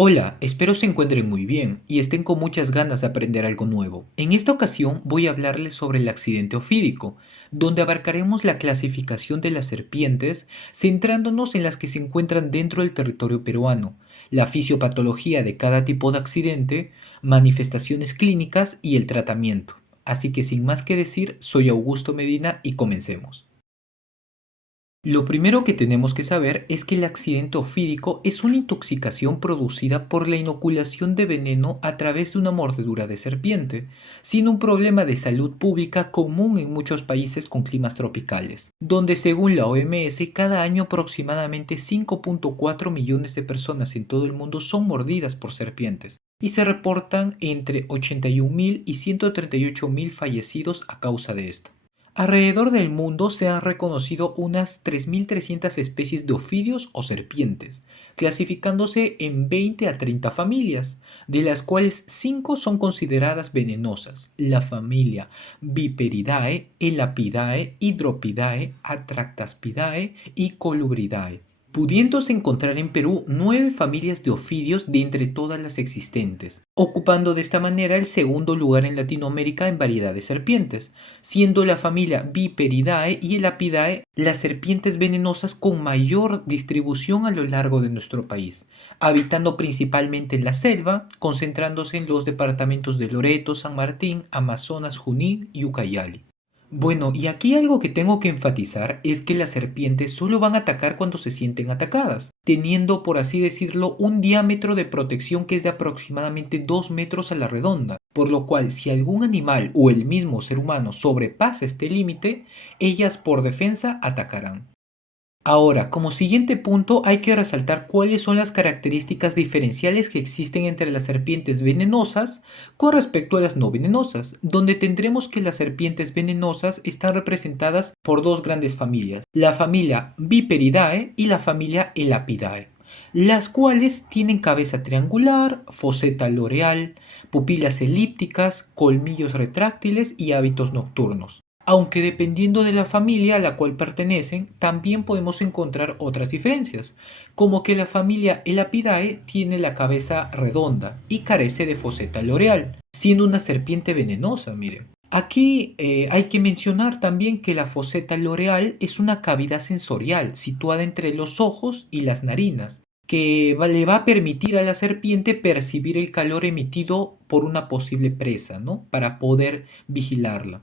Hola, espero se encuentren muy bien y estén con muchas ganas de aprender algo nuevo. En esta ocasión voy a hablarles sobre el accidente ofídico, donde abarcaremos la clasificación de las serpientes, centrándonos en las que se encuentran dentro del territorio peruano, la fisiopatología de cada tipo de accidente, manifestaciones clínicas y el tratamiento. Así que sin más que decir, soy Augusto Medina y comencemos. Lo primero que tenemos que saber es que el accidente ofídico es una intoxicación producida por la inoculación de veneno a través de una mordedura de serpiente, siendo un problema de salud pública común en muchos países con climas tropicales, donde según la OMS cada año aproximadamente 5.4 millones de personas en todo el mundo son mordidas por serpientes y se reportan entre 81.000 y 138.000 fallecidos a causa de esto. Alrededor del mundo se han reconocido unas 3.300 especies de ofidios o serpientes, clasificándose en 20 a 30 familias, de las cuales 5 son consideradas venenosas: la familia Viperidae, Elapidae, Hydropidae, Atractaspidae y Colubridae, pudiéndose encontrar en Perú 9 familias de ofidios de entre todas las existentes, ocupando de esta manera el segundo lugar en Latinoamérica en variedad de serpientes, siendo la familia Viperidae y Elapidae las serpientes venenosas con mayor distribución a lo largo de nuestro país, habitando principalmente en la selva, concentrándose en los departamentos de Loreto, San Martín, Amazonas, Junín y Ucayali. Bueno, y aquí algo que tengo que enfatizar es que las serpientes solo van a atacar cuando se sienten atacadas, teniendo, por así decirlo, un diámetro de protección que es de aproximadamente 2 metros a la redonda, por lo cual si algún animal o el mismo ser humano sobrepasa este límite, ellas por defensa atacarán. Ahora, como siguiente punto, hay que resaltar cuáles son las características diferenciales que existen entre las serpientes venenosas con respecto a las no venenosas, donde tendremos que las serpientes venenosas están representadas por dos grandes familias, la familia Viperidae y la familia Elapidae, las cuales tienen cabeza triangular, foseta loreal, pupilas elípticas, colmillos retráctiles y hábitos nocturnos, aunque dependiendo de la familia a la cual pertenecen, también podemos encontrar otras diferencias, como que la familia Elapidae tiene la cabeza redonda y carece de foseta loreal, siendo una serpiente venenosa, miren. Aquí hay que mencionar también que la foseta loreal es una cavidad sensorial situada entre los ojos y las narinas, que le va a permitir a la serpiente percibir el calor emitido por una posible presa, ¿no? Para poder vigilarla.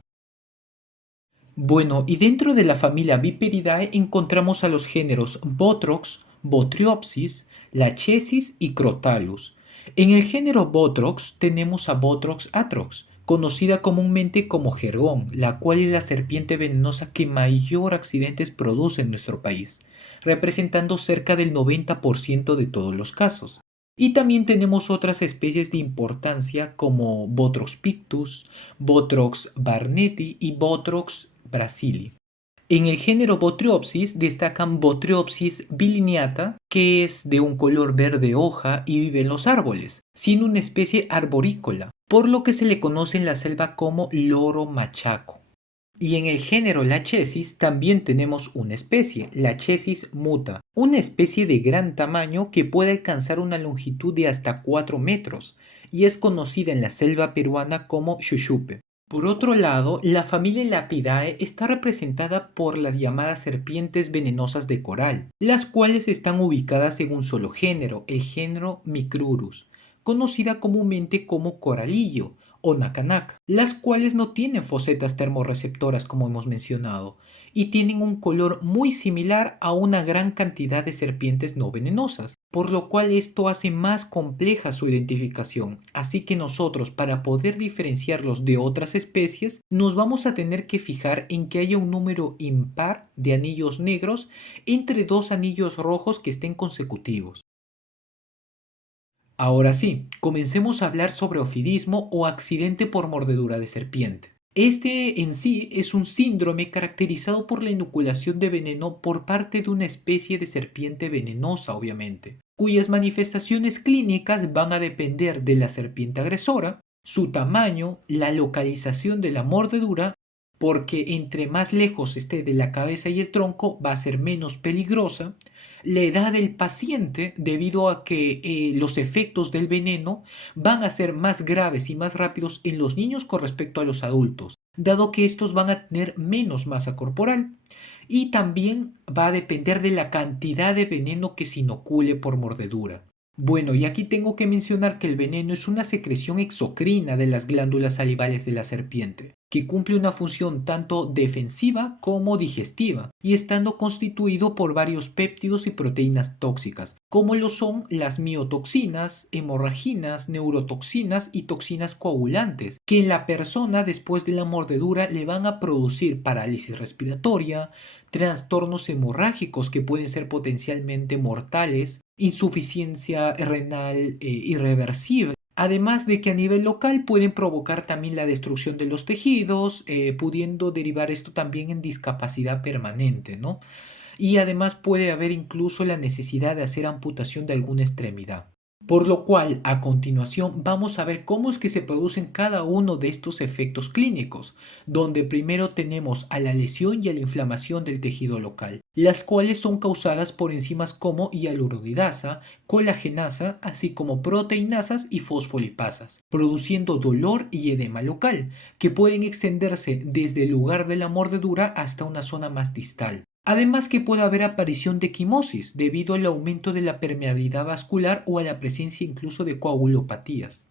Bueno, y dentro de la familia Viperidae encontramos a los géneros Botrox, Botriopsis, Lachesis y Crotalus. En el género Botrox tenemos a Botrox atrox, conocida comúnmente como jergón, la cual es la serpiente venenosa que mayor accidentes produce en nuestro país, representando cerca del 90% de todos los casos. Y también tenemos otras especies de importancia como Botrox pictus, Botrox barnetti y Botrox brasili. En el género Botriopsis destacan Botriopsis bilineata, que es de un color verde hoja y vive en los árboles, siendo una especie arborícola, por lo que se le conoce en la selva como loro machaco. Y en el género Lachesis también tenemos una especie, Lachesis muta, una especie de gran tamaño que puede alcanzar una longitud de hasta 4 metros y es conocida en la selva peruana como Xuxupe. Por otro lado, la familia Lapidae está representada por las llamadas serpientes venenosas de coral, las cuales están ubicadas en un solo género, el género Micrurus, conocida comúnmente como coralillo o nakanak, las cuales no tienen fosetas termorreceptoras como hemos mencionado y tienen un color muy similar a una gran cantidad de serpientes no venenosas, por lo cual esto hace más compleja su identificación. Así que nosotros, para poder diferenciarlos de otras especies, nos vamos a tener que fijar en que haya un número impar de anillos negros entre dos anillos rojos que estén consecutivos. Ahora sí, comencemos a hablar sobre ofidismo o accidente por mordedura de serpiente. Este en sí es un síndrome caracterizado por la inoculación de veneno por parte de una especie de serpiente venenosa, obviamente, cuyas manifestaciones clínicas van a depender de la serpiente agresora, su tamaño, la localización de la mordedura, porque entre más lejos esté de la cabeza y el tronco va a ser menos peligrosa, la edad del paciente debido a que los efectos del veneno van a ser más graves y más rápidos en los niños con respecto a los adultos, dado que estos van a tener menos masa corporal. Y también va a depender de la cantidad de veneno que se inocule por mordedura. Bueno, y aquí tengo que mencionar que el veneno es una secreción exocrina de las glándulas salivales de la serpiente, que cumple una función tanto defensiva como digestiva, y estando constituido por varios péptidos y proteínas tóxicas, como lo son las miotoxinas, hemorraginas, neurotoxinas y toxinas coagulantes, que en la persona después de la mordedura le van a producir parálisis respiratoria, trastornos hemorrágicos que pueden ser potencialmente mortales, insuficiencia renal irreversible. Además de que a nivel local pueden provocar también la destrucción de los tejidos, pudiendo derivar esto también en discapacidad permanente, ¿no? Y además puede haber incluso la necesidad de hacer amputación de alguna extremidad. Por lo cual, a continuación, vamos a ver cómo es que se producen cada uno de estos efectos clínicos, donde primero tenemos a la lesión y a la inflamación del tejido local, las cuales son causadas por enzimas como hialuronidasa, colagenasa, así como proteinasas y fosfolipasas, produciendo dolor y edema local, que pueden extenderse desde el lugar de la mordedura hasta una zona más distal. Además que puede haber aparición de quimosis debido al aumento de la permeabilidad vascular o a la presencia incluso de coagulopatías.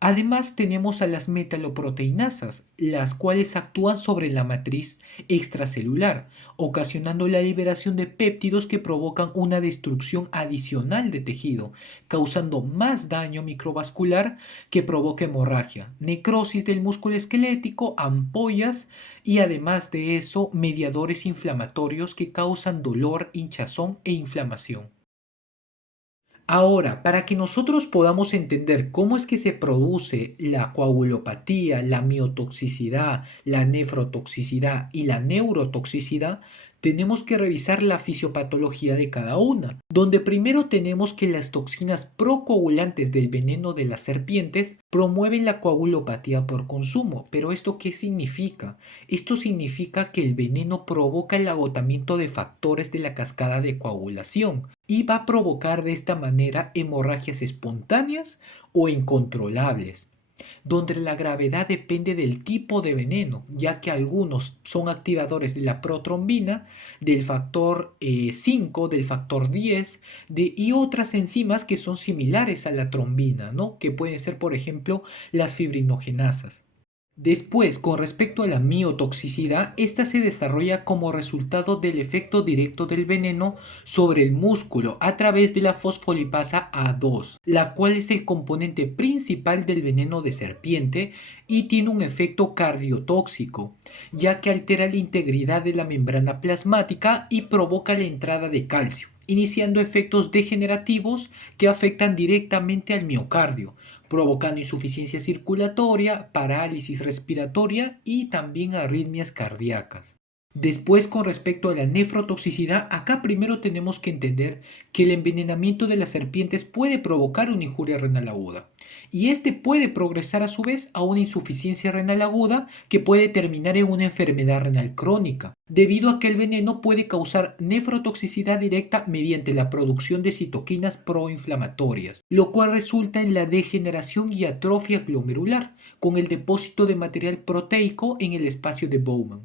Además tenemos a las metaloproteinasas, las cuales actúan sobre la matriz extracelular, ocasionando la liberación de péptidos que provocan una destrucción adicional de tejido, causando más daño microvascular que provoca hemorragia, necrosis del músculo esquelético, ampollas y además de eso mediadores inflamatorios que causan dolor, hinchazón e inflamación. Ahora, para que nosotros podamos entender cómo es que se produce la coagulopatía, la miotoxicidad, la nefrotoxicidad y la neurotoxicidad, tenemos que revisar la fisiopatología de cada una, donde primero tenemos que las toxinas procoagulantes del veneno de las serpientes promueven la coagulopatía por consumo. Pero ¿esto qué significa? Esto significa que el veneno provoca el agotamiento de factores de la cascada de coagulación y va a provocar de esta manera hemorragias espontáneas o incontrolables, donde la gravedad depende del tipo de veneno, ya que algunos son activadores de la protrombina, del factor 5, del factor 10, y otras enzimas que son similares a la trombina, ¿no? Que pueden ser, por ejemplo, las fibrinogenasas. Después, con respecto a la miotoxicidad, esta se desarrolla como resultado del efecto directo del veneno sobre el músculo a través de la fosfolipasa A2, la cual es el componente principal del veneno de serpiente y tiene un efecto cardiotóxico, ya que altera la integridad de la membrana plasmática y provoca la entrada de calcio, iniciando efectos degenerativos que afectan directamente al miocardio, provocando insuficiencia circulatoria, parálisis respiratoria y también arritmias cardíacas. Después, con respecto a la nefrotoxicidad, acá primero tenemos que entender que el envenenamiento de las serpientes puede provocar una injuria renal aguda y este puede progresar a su vez a una insuficiencia renal aguda que puede terminar en una enfermedad renal crónica, debido a que el veneno puede causar nefrotoxicidad directa mediante la producción de citoquinas proinflamatorias, lo cual resulta en la degeneración y atrofia glomerular, con el depósito de material proteico en el espacio de Bowman.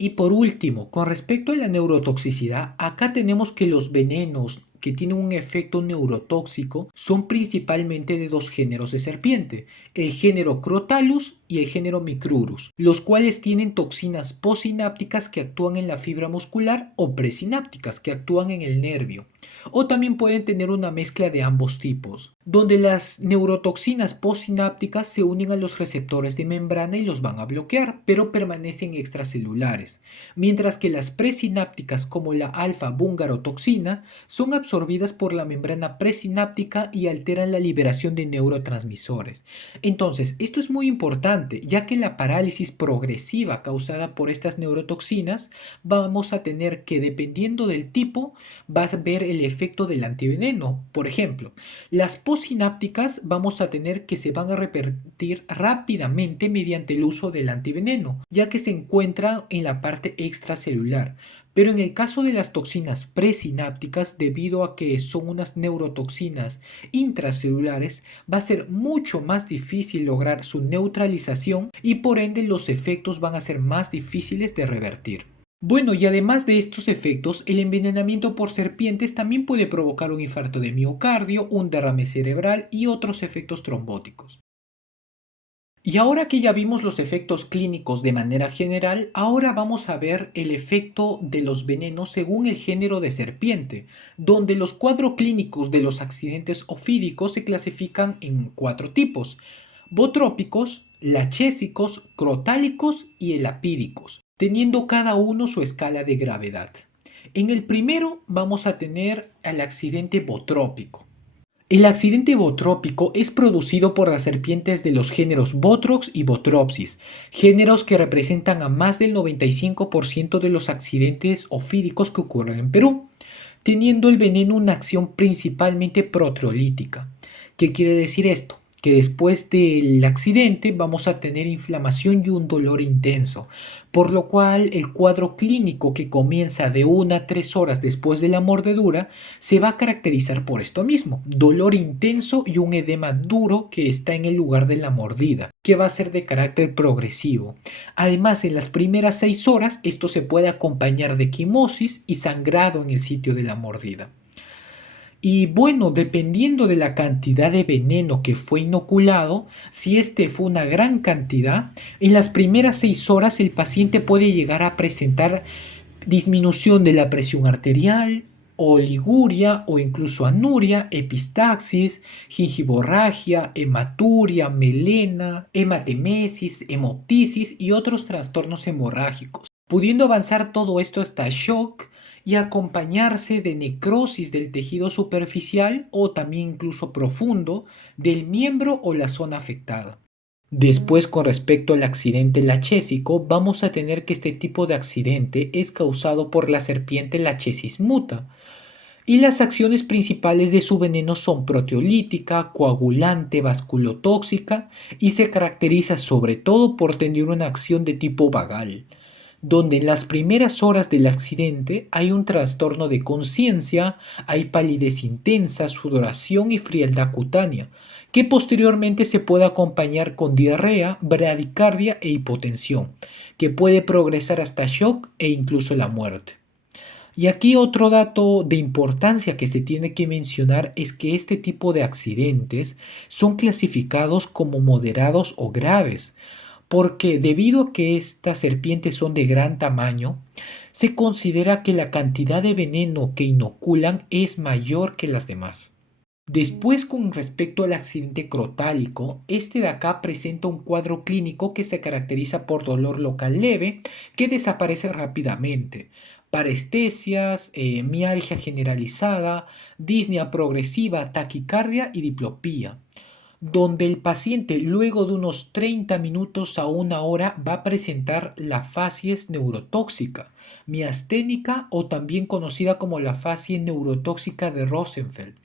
Y por último, con respecto a la neurotoxicidad, acá tenemos que los venenos que tienen un efecto neurotóxico son principalmente de dos géneros de serpiente, el género Crotalus y el género Micrurus, los cuales tienen toxinas posinápticas que actúan en la fibra muscular o presinápticas que actúan en el nervio, o también pueden tener una mezcla de ambos tipos, donde las neurotoxinas posinápticas se unen a los receptores de membrana y los van a bloquear, pero permanecen extracelulares, mientras que las presinápticas como la alfa-bungarotoxina son absorbidas por la membrana presináptica y alteran la liberación de neurotransmisores. Entonces, esto es muy importante, ya que la parálisis progresiva causada por estas neurotoxinas vamos a tener que, dependiendo del tipo, vas a ver el efecto del antiveneno. Por ejemplo, las posinápticas vamos a tener que se van a repetir rápidamente mediante el uso del antiveneno, ya que se encuentra en la parte extracelular. Pero en el caso de las toxinas presinápticas, debido a que son unas neurotoxinas intracelulares, va a ser mucho más difícil lograr su neutralización y por ende los efectos van a ser más difíciles de revertir. Bueno, y además de estos efectos, el envenenamiento por serpientes también puede provocar un infarto de miocardio, un derrame cerebral y otros efectos trombóticos. Y ahora que ya vimos los efectos clínicos de manera general, ahora vamos a ver el efecto de los venenos según el género de serpiente, donde los cuadros clínicos de los accidentes ofídicos se clasifican en cuatro tipos: botrópicos, lachésicos, crotálicos y elapídicos, teniendo cada uno su escala de gravedad. En el primero vamos a tener al accidente botrópico. El accidente botrópico es producido por las serpientes de los géneros Botrox y Botropsis, géneros que representan a más del 95% de los accidentes ofídicos que ocurren en Perú, teniendo el veneno una acción principalmente proteolítica. ¿Qué quiere decir esto? Que después del accidente vamos a tener inflamación y un dolor intenso, por lo cual el cuadro clínico que comienza de 1 a 3 horas después de la mordedura se va a caracterizar por esto mismo: dolor intenso y un edema duro que está en el lugar de la mordida, que va a ser de carácter progresivo. Además, en las primeras 6 horas esto se puede acompañar de quimosis y sangrado en el sitio de la mordida. Y bueno, dependiendo de la cantidad de veneno que fue inoculado, si este fue una gran cantidad, en las primeras 6 horas el paciente puede llegar a presentar disminución de la presión arterial, oliguria o incluso anuria, epistaxis, gingivorragia, hematuria, melena, hematemesis, hemoptisis y otros trastornos hemorrágicos, pudiendo avanzar todo esto hasta shock y acompañarse de necrosis del tejido superficial o también incluso profundo del miembro o la zona afectada. Después, con respecto al accidente lachésico, vamos a tener que este tipo de accidente es causado por la serpiente Lachesis muta, y las acciones principales de su veneno son proteolítica, coagulante, vasculotóxica, y se caracteriza sobre todo por tener una acción de tipo vagal, donde en las primeras horas del accidente hay un trastorno de conciencia, hay palidez intensa, sudoración y frialdad cutánea, que posteriormente se puede acompañar con diarrea, bradicardia e hipotensión, que puede progresar hasta shock e incluso la muerte. Y aquí otro dato de importancia que se tiene que mencionar es que este tipo de accidentes son clasificados como moderados o graves, porque debido a que estas serpientes son de gran tamaño, se considera que la cantidad de veneno que inoculan es mayor que las demás. Después, con respecto al accidente crotálico, este de acá presenta un cuadro clínico que se caracteriza por dolor local leve que desaparece rápidamente, parestesias, mialgia generalizada, disnea progresiva, taquicardia y diplopía, donde el paciente luego de unos 30 minutos a 1 hora va a presentar la facies neurotóxica, miasténica o también conocida como la facie neurotóxica de Rosenfeld,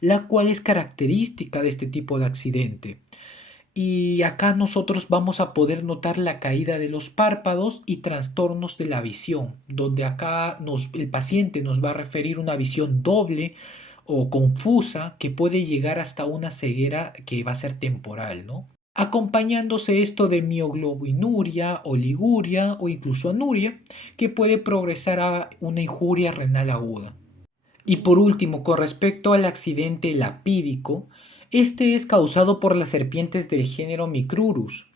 la cual es característica de este tipo de accidente. Y acá nosotros vamos a poder notar la caída de los párpados y trastornos de la visión, donde acá el paciente nos va a referir una visión doble o confusa que puede llegar hasta una ceguera que va a ser temporal, ¿no? Acompañándose esto de mioglobinuria, oliguria o incluso anuria, que puede progresar a una injuria renal aguda. Y por último, con respecto al accidente lapídico, este es causado por las serpientes del género Micrurus,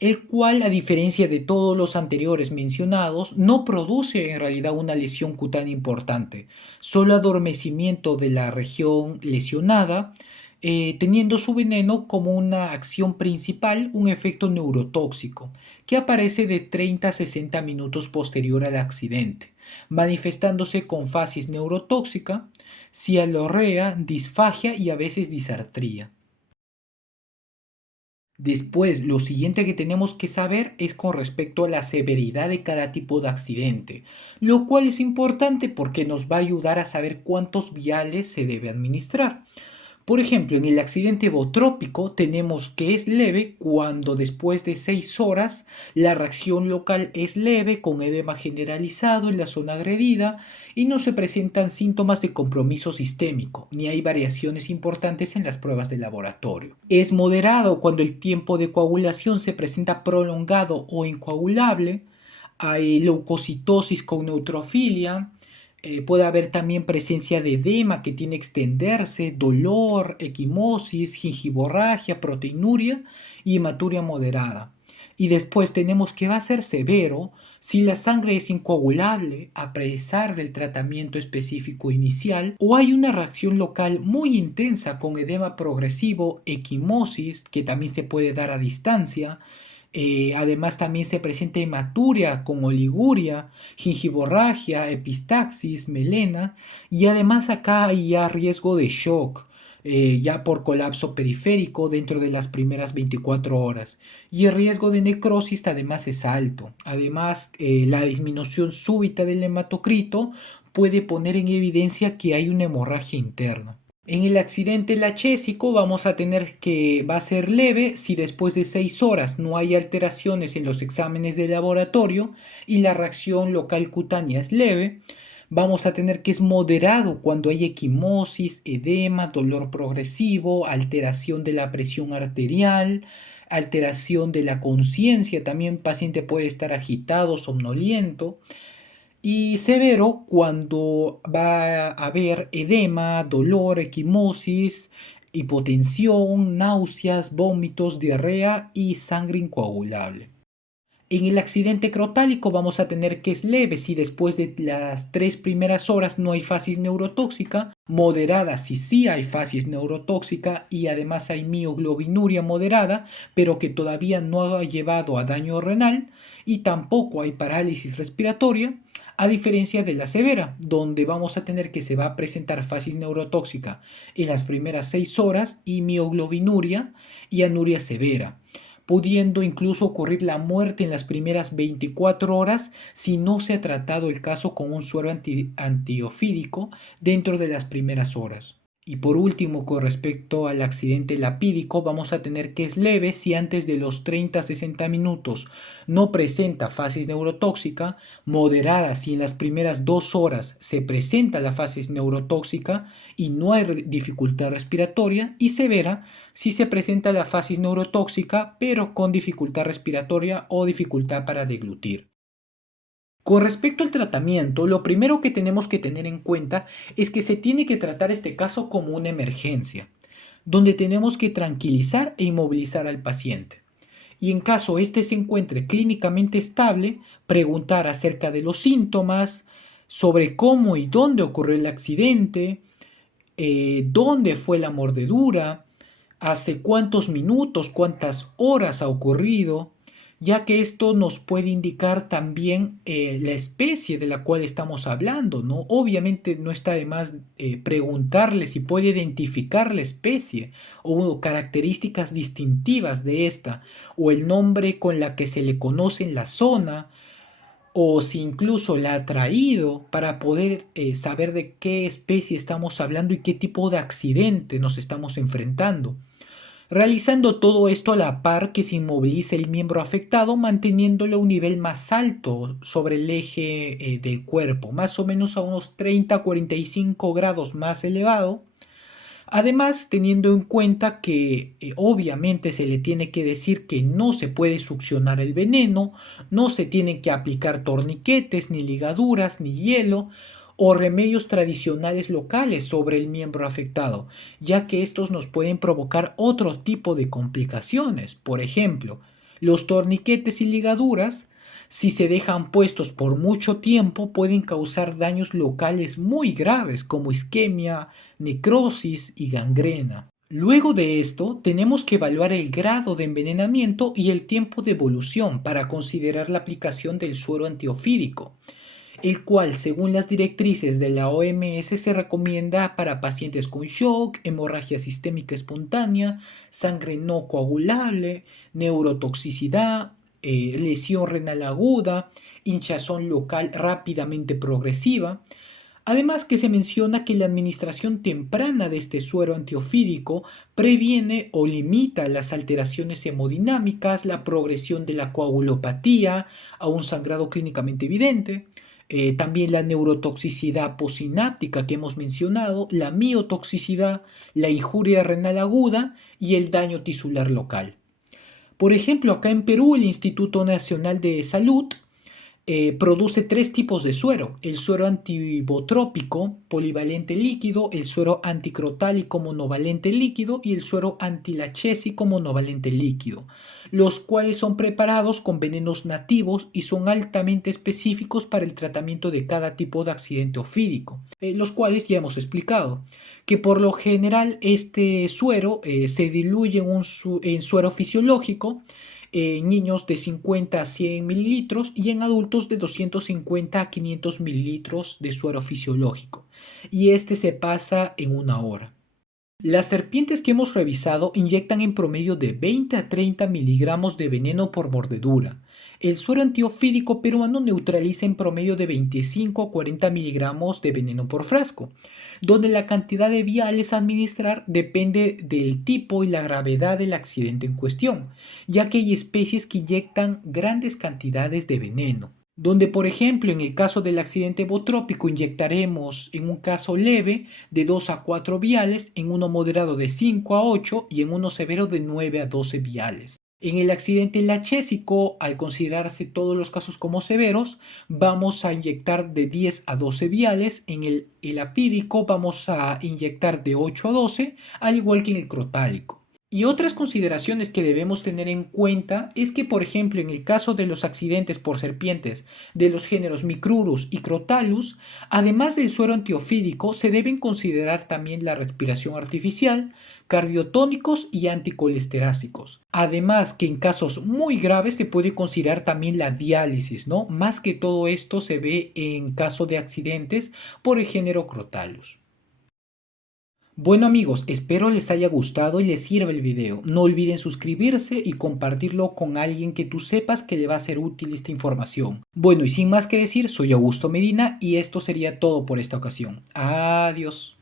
el cual, a diferencia de todos los anteriores mencionados, no produce en realidad una lesión cutánea importante, solo adormecimiento de la región lesionada, teniendo su veneno como una acción principal un efecto neurotóxico, que aparece de 30 a 60 minutos posterior al accidente, manifestándose con facies neurotóxica, cialorrea, disfagia y a veces disartría. Después, lo siguiente que tenemos que saber es con respecto a la severidad de cada tipo de accidente, lo cual es importante porque nos va a ayudar a saber cuántos viales se debe administrar. Por ejemplo, en el accidente botrópico tenemos que es leve cuando después de 6 horas la reacción local es leve con edema generalizado en la zona agredida y no se presentan síntomas de compromiso sistémico, ni hay variaciones importantes en las pruebas de laboratorio. Es moderado cuando el tiempo de coagulación se presenta prolongado o incoagulable, hay leucocitosis con neutrofilia, puede haber también presencia de edema que tiene que extenderse, dolor, equimosis, gingivorragia, proteinuria y hematuria moderada. Y después tenemos que va a ser severo si la sangre es incoagulable a pesar del tratamiento específico inicial o hay una reacción local muy intensa con edema progresivo, equimosis, que también se puede dar a distancia. Además también se presenta hematuria con oliguria, gingivorragia, epistaxis, melena y además acá hay ya riesgo de shock, ya por colapso periférico dentro de las primeras 24 horas y el riesgo de necrosis además es alto. Además, la disminución súbita del hematocrito puede poner en evidencia que hay una hemorragia interna. En el accidente lachésico vamos a tener que va a ser leve si después de 6 horas no hay alteraciones en los exámenes de laboratorio y la reacción local cutánea es leve. Vamos a tener que es moderado cuando hay equimosis, edema, dolor progresivo, alteración de la presión arterial, alteración de la conciencia. También el paciente puede estar agitado, somnoliento y severo cuando va a haber edema, dolor, equimosis, hipotensión, náuseas, vómitos, diarrea y sangre incoagulable. En el accidente crotálico vamos a tener que es leve si después de las 3 primeras horas no hay fasis neurotóxica, moderada si sí hay fasis neurotóxica y además hay mioglobinuria moderada, pero que todavía no ha llevado a daño renal y tampoco hay parálisis respiratoria, a diferencia de la severa, donde vamos a tener que se va a presentar fasis neurotóxica en las primeras 6 horas y mioglobinuria y anuria severa, pudiendo incluso ocurrir la muerte en las primeras 24 horas si no se ha tratado el caso con un suero antiofídico dentro de las primeras horas. Y por último, con respecto al accidente lapídico, vamos a tener que es leve si antes de los 30 a 60 minutos no presenta fasis neurotóxica, moderada si en las primeras 2 horas se presenta la fasis neurotóxica y no hay dificultad respiratoria, y severa si se presenta la fasis neurotóxica pero con dificultad respiratoria o dificultad para deglutir. Con respecto al tratamiento, lo primero que tenemos que tener en cuenta es que se tiene que tratar este caso como una emergencia, donde tenemos que tranquilizar e inmovilizar al paciente. Y en caso éste se encuentre clínicamente estable, preguntar acerca de los síntomas, sobre cómo y dónde ocurrió el accidente, dónde fue la mordedura, hace cuántos minutos, cuántas horas ha ocurrido, ya que esto nos puede indicar también la especie de la cual estamos hablando, ¿no? Obviamente no está de más preguntarle si puede identificar la especie o características distintivas de esta, o el nombre con la que se le conoce en la zona, o si incluso la ha traído para poder saber de qué especie estamos hablando y qué tipo de accidente nos estamos enfrentando. Realizando todo esto a la par que se inmovilice el miembro afectado, manteniéndolo a un nivel más alto sobre el eje del cuerpo, más o menos a unos 30 a 45 grados más elevado. Además, teniendo en cuenta que obviamente se le tiene que decir que no se puede succionar el veneno, no se tienen que aplicar torniquetes, ni ligaduras, ni hielo o remedios tradicionales locales sobre el miembro afectado, ya que estos nos pueden provocar otro tipo de complicaciones. Por ejemplo, los torniquetes y ligaduras, si se dejan puestos por mucho tiempo, pueden causar daños locales muy graves como isquemia, necrosis y gangrena. Luego de esto, tenemos que evaluar el grado de envenenamiento y el tiempo de evolución para considerar la aplicación del suero antiofídico, el cual, según las directrices de la OMS, se recomienda para pacientes con shock, hemorragia sistémica espontánea, sangre no coagulable, neurotoxicidad, lesión renal aguda, hinchazón local rápidamente progresiva. Además que se menciona que la administración temprana de este suero antiofídico previene o limita las alteraciones hemodinámicas, la progresión de la coagulopatía a un sangrado clínicamente evidente, también la neurotoxicidad posináptica que hemos mencionado, la miotoxicidad, la injuria renal aguda y el daño tisular local. Por ejemplo, acá en Perú, el Instituto Nacional de Salud produce tres tipos de suero: el suero antibotrópico polivalente líquido, el suero anticrotálico monovalente líquido y el suero antilachésico monovalente líquido, los cuales son preparados con venenos nativos y son altamente específicos para el tratamiento de cada tipo de accidente ofídico, los cuales ya hemos explicado que por lo general este suero se diluye en suero fisiológico en niños de 50 a 100 mililitros y en adultos de 250 a 500 mililitros de suero fisiológico, y este se pasa en una hora. Las serpientes que hemos revisado inyectan en promedio de 20 a 30 miligramos de veneno por mordedura. El suero antiofídico peruano neutraliza en promedio de 25 a 40 miligramos de veneno por frasco, donde la cantidad de viales a administrar depende del tipo y la gravedad del accidente en cuestión, ya que hay especies que inyectan grandes cantidades de veneno, donde por ejemplo en el caso del accidente botrópico inyectaremos en un caso leve de 2 a 4 viales, en uno moderado de 5 a 8 y en uno severo de 9 a 12 viales. En el accidente lachésico, al considerarse todos los casos como severos, vamos a inyectar de 10 a 12 viales. En el apídico vamos a inyectar de 8 a 12, al igual que en el crotálico. Y otras consideraciones que debemos tener en cuenta es que, por ejemplo, en el caso de los accidentes por serpientes de los géneros Micrurus y Crotalus, además del suero antiofídico, se deben considerar también la respiración artificial, cardiotónicos y anticolesterásicos. Además que en casos muy graves se puede considerar también la diálisis, ¿no? Más que todo esto se ve en caso de accidentes por el género Crotalus. Bueno amigos, espero les haya gustado y les sirva el video. No olviden suscribirse y compartirlo con alguien que tú sepas que le va a ser útil esta información. Bueno, y sin más que decir, soy Augusto Medina y esto sería todo por esta ocasión. Adiós.